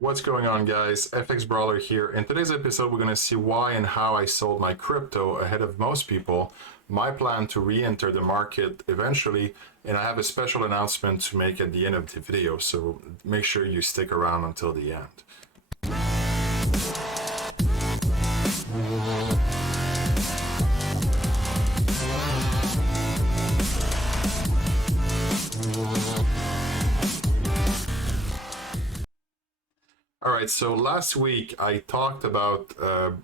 What's going on, guys? FX Brawler here. In today's episode, we're going to see why and how I sold my crypto ahead of most people, my plan to re-enter the market eventually, and I have a special announcement to make at the end of the video, so make sure you stick around until the end. All right, so last week I talked about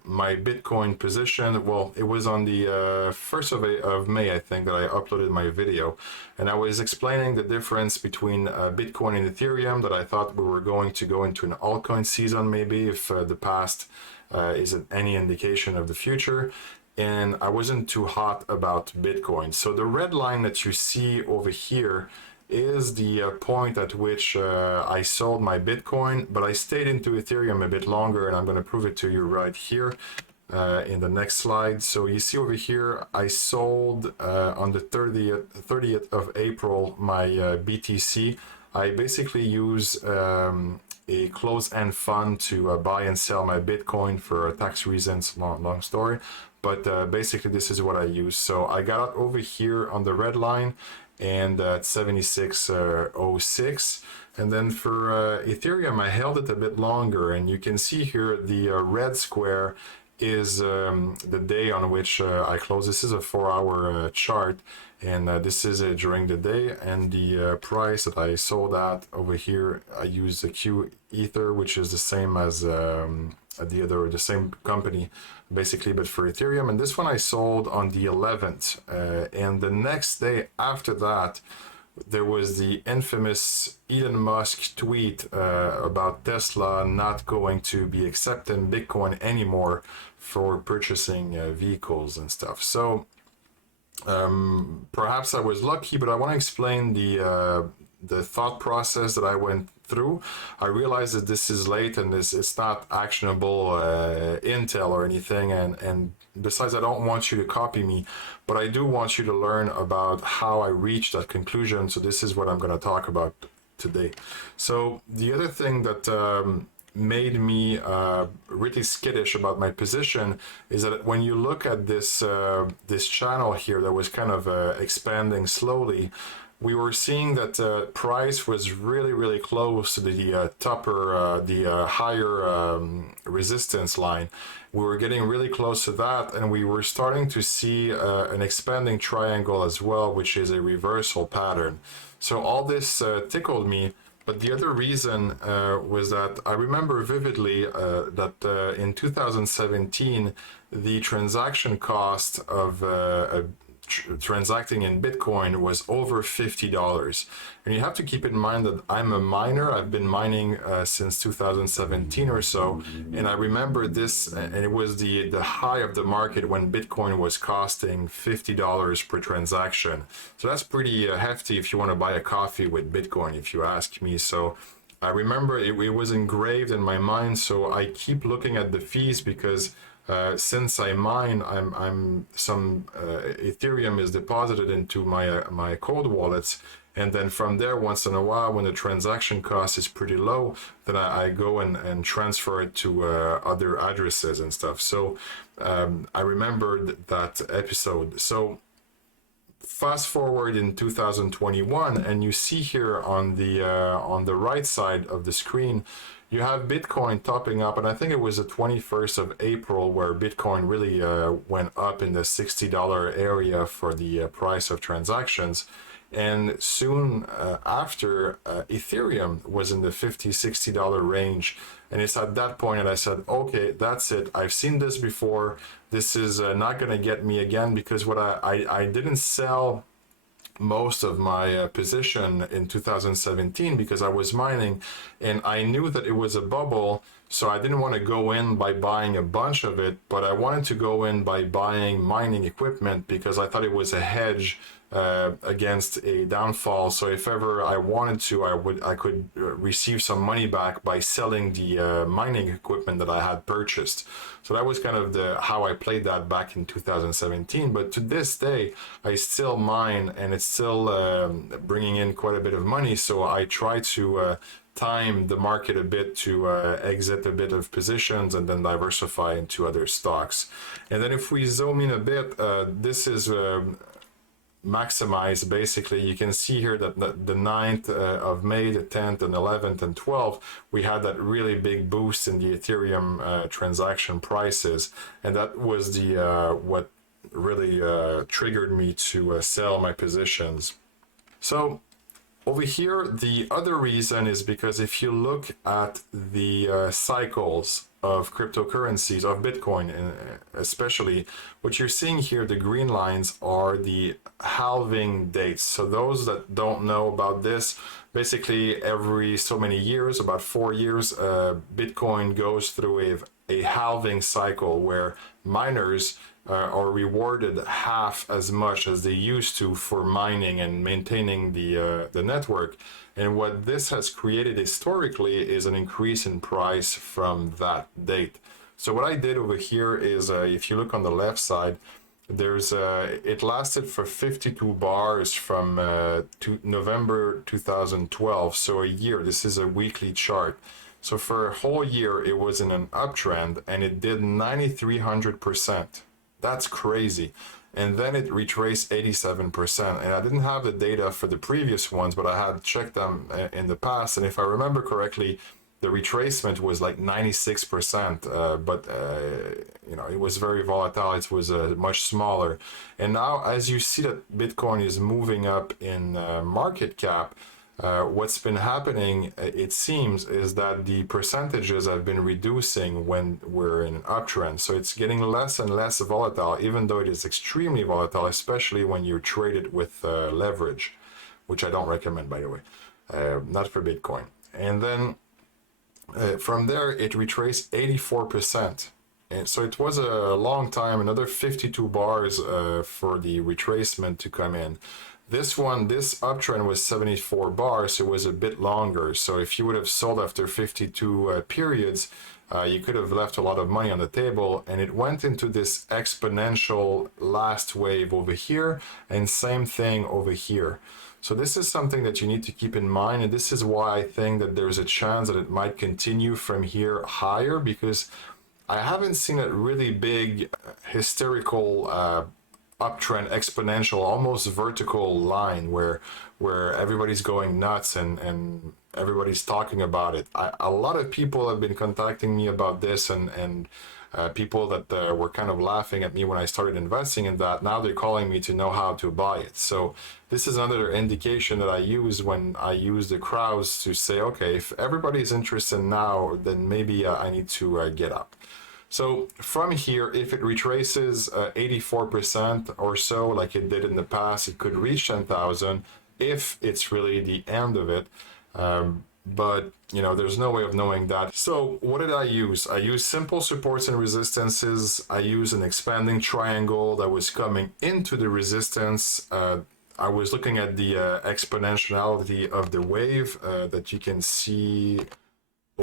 my Bitcoin position. Well, it was on the 1st of May, I think, that I uploaded my video. And I was explaining the difference between Bitcoin and Ethereum, that I thought we were going to go into an altcoin season maybe if the past isn't any indication of the future. And I wasn't too hot about Bitcoin. So the red line that you see over here is the point at which I sold my Bitcoin, but I stayed into Ethereum a bit longer, and I'm going to prove it to you right here in the next slide. So you see over here, I sold on the 30th of April my BTC. I basically use a closed-end fund to buy and sell my Bitcoin for tax reasons, long story. But basically, this is what I use. So I got out over here on the red line, and at 76.06, and then for Ethereum I held it a bit longer, and you can see here the red square is the day on which I close. This is a 4-hour chart, and this is during the day, and the price that I sold at over here, I use the Q Ether, which is the same as the same company basically, but for Ethereum. And this one I sold on the 11th, and the next day after that there was the infamous Elon Musk tweet about Tesla not going to be accepting Bitcoin anymore for purchasing vehicles and stuff. So perhaps I was lucky, but I want to explain the thought process that I went through. I realize that this is late and it's not actionable intel or anything, and besides, I don't want you to copy me, but I do want you to learn about how I reached that conclusion. So this is what I'm going to talk about today. So the other thing that made me really skittish about my position is that when you look at this this channel here that was kind of expanding slowly, we were seeing that price was really close to the higher resistance line. We were getting really close to that, and we were starting to see an expanding triangle as well, which is a reversal pattern. So all this tickled me. But the other reason was that I remember vividly that in 2017, the transaction cost of transacting in Bitcoin was over $50. And you have to keep in mind that I'm a miner. I've been mining since 2017 or so. And I remember this, and it was the high of the market when Bitcoin was costing $50 per transaction. So that's pretty hefty if you want to buy a coffee with Bitcoin, if you ask me. So I remember it was engraved in my mind. So I keep looking at the fees because since I mine, some Ethereum is deposited into my cold wallets, and then from there, once in a while, when the transaction cost is pretty low, then I go and transfer it to other addresses and stuff. So I remembered that episode. So fast forward in 2021, and you see here on the right side of the screen, you have Bitcoin topping up, and I think it was the 21st of April where Bitcoin really went up in the $60 area for the price of transactions. And soon after, Ethereum was in the $50-$60 range. And it's at that point that I said, okay, that's it. I've seen this before. This is not going to get me again, because what I didn't sell most of my position in 2017 because I was mining, and I knew that it was a bubble. So I didn't want to go in by buying a bunch of it, but I wanted to go in by buying mining equipment because I thought it was a hedge against a downfall. So if ever I wanted to, I could receive some money back by selling the mining equipment that I had purchased. So that was kind of how I played that back in 2017. But to this day, I still mine, and it's still bringing in quite a bit of money. So I try to time the market a bit to exit a bit of positions and then diversify into other stocks. And then if we zoom in a bit, this is maximize. Basically, you can see here that the 9th of May, the 10th and 11th and 12th, we had that really big boost in the Ethereum transaction prices, and that was the what really triggered me to sell my positions. So over here, the other reason is because if you look at the cycles of cryptocurrencies, of Bitcoin especially, what you're seeing here, the green lines are the halving dates. So those that don't know about this, basically every so many years, about 4 years, Bitcoin goes through a halving cycle where miners are rewarded half as much as they used to for mining and maintaining the network. And what this has created historically is an increase in price from that date. So what I did over here is, if you look on the left side, there's it lasted for 52 bars from to November 2012, so a year. This is a weekly chart. So for a whole year, it was in an uptrend, and it did 9,300%. That's crazy. And then it retraced 87%. And I didn't have the data for the previous ones, but I had checked them in the past. And if I remember correctly, the retracement was like 96%. You know, it was very volatile. It was much smaller. And now, as you see that Bitcoin is moving up in market cap, what's been happening, it seems, is that the percentages have been reducing when we're in an uptrend. So it's getting less and less volatile, even though it is extremely volatile, especially when you trade it with leverage, which I don't recommend, by the way, not for Bitcoin. And then from there, it retraced 84%. And so it was a long time, another 52 bars for the retracement to come in. This uptrend was 74 bars, so it was a bit longer. So if you would have sold after 52 periods, you could have left a lot of money on the table, and it went into this exponential last wave over here, and same thing over here. So this is something that you need to keep in mind, and this is why I think that there's a chance that it might continue from here higher, because I haven't seen a really big hysterical uptrend, exponential, almost vertical line where everybody's going nuts and everybody's talking about it. A lot of people have been contacting me about this, and people that were kind of laughing at me when I started investing in that. Now they're calling me to know how to buy it. So this is another indication that I use when I use the crowds to say, okay, if everybody's interested now, then maybe I need to get up. So from here, if it retraces 84% or so, like it did in the past, it could reach 10,000 if it's really the end of it. But you know, there's no way of knowing that. So what did I use? I used simple supports and resistances. I used an expanding triangle that was coming into the resistance. I was looking at the exponentiality of the wave that you can see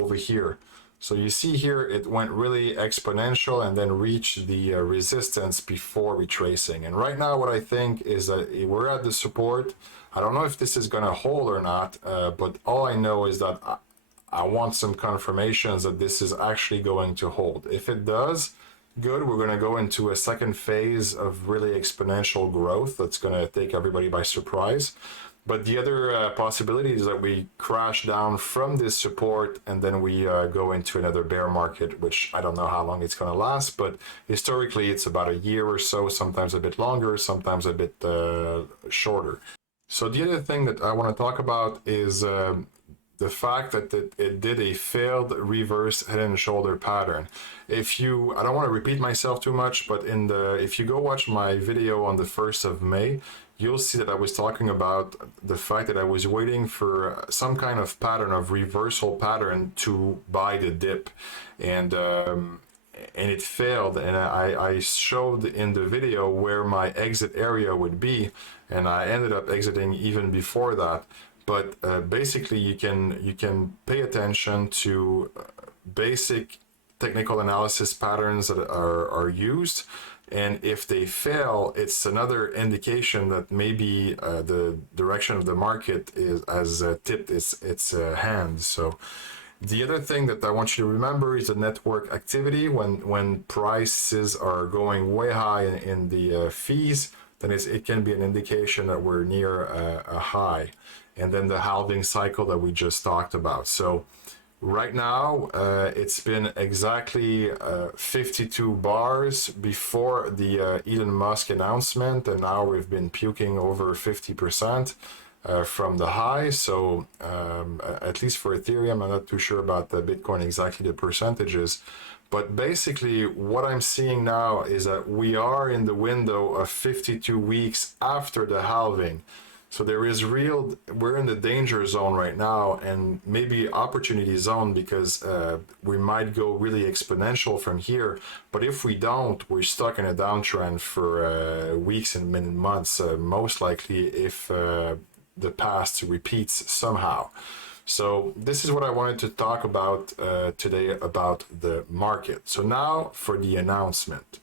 over here. So you see here, it went really exponential and then reached the resistance before retracing. And right now, what I think is that we're at the support. I don't know if this is going to hold or not, but all I know is that I want some confirmations that this is actually going to hold. If it does, good. We're going to go into a second phase of really exponential growth that's going to take everybody by surprise. But the other possibility is that we crash down from this support and then we go into another bear market, which I don't know how long it's going to last, but historically it's about a year or so, sometimes a bit longer, sometimes a bit shorter. So the other thing that I want to talk about is the fact that it did a failed reverse head and shoulder pattern. I don't want to repeat myself too much, but if you go watch my video on the 1st of May, you'll see that I was talking about the fact that I was waiting for some kind of pattern, of reversal pattern, to buy the dip, and it failed. And I showed in the video where my exit area would be, and I ended up exiting even before that. But basically, you can pay attention to basic technical analysis patterns that are used. And if they fail, it's another indication that maybe the direction of the market has tipped its hand. So the other thing that I want you to remember is the network activity. When prices are going way high in the fees, then it can be an indication that we're near a high. And then the halving cycle that we just talked about. So right now, it's been exactly 52 bars before the Elon Musk announcement, and now we've been puking over 50%. From the high. So at least for Ethereum, I'm not too sure about the Bitcoin exactly the percentages, but basically what I'm seeing now is that we are in the window of 52 weeks after the halving. So we're in the danger zone right now, and maybe opportunity zone, because we might go really exponential from here. But if we don't, we're stuck in a downtrend for weeks and months, most likely, if the past repeats somehow. So this is what I wanted to talk about today about the market. So now for the announcement.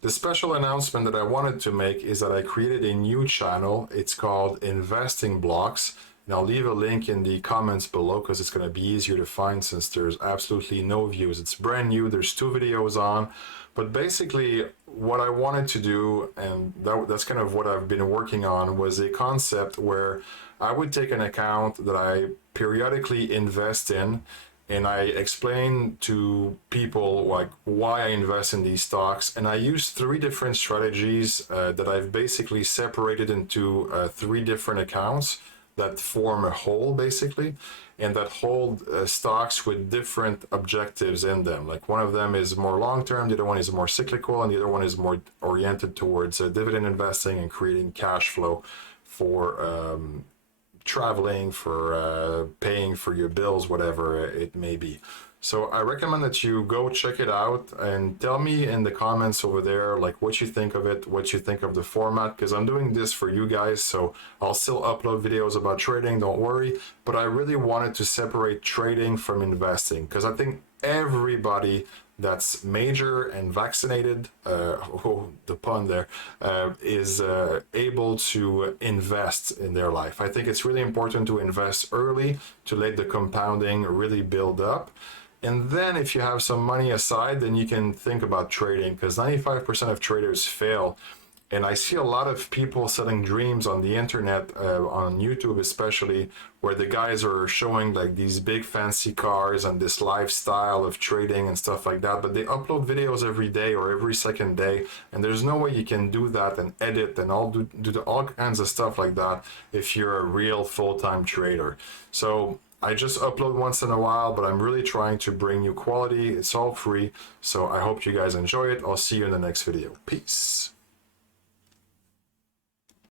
The special announcement that I wanted to make is that I created a new channel. It's called Investing Blocks. And I'll leave a link in the comments below because it's going to be easier to find since there's absolutely no views. It's brand new. There's 2 videos on. But basically, what I wanted to do, and that's kind of what I've been working on, was a concept where I would take an account that I periodically invest in, and I explain to people like why I invest in these stocks. And I use 3 different strategies that I've basically separated into 3 different accounts that form a whole, basically, and that hold stocks with different objectives in them. Like one of them is more long-term, the other one is more cyclical, and the other one is more oriented towards dividend investing and creating cash flow for traveling, for paying for your bills, whatever it may be. So I recommend that you go check it out and tell me in the comments over there like what you think of it, what you think of the format, because I'm doing this for you guys, so I'll still upload videos about trading, don't worry, but I really wanted to separate trading from investing, because I think everybody that's major and vaccinated, oh, the pun there, is able to invest in their life. I think it's really important to invest early to let the compounding really build up. And then if you have some money aside, then you can think about trading, because 95% of traders fail. And I see a lot of people selling dreams on the internet, on YouTube especially, where the guys are showing like these big fancy cars and this lifestyle of trading and stuff like that. But they upload videos every day or every second day. And there's no way you can do that and edit and do all kinds of stuff like that if you're a real full-time trader. So I just upload once in a while, but I'm really trying to bring you quality. It's all free. So I hope you guys enjoy it. I'll see you in the next video. Peace.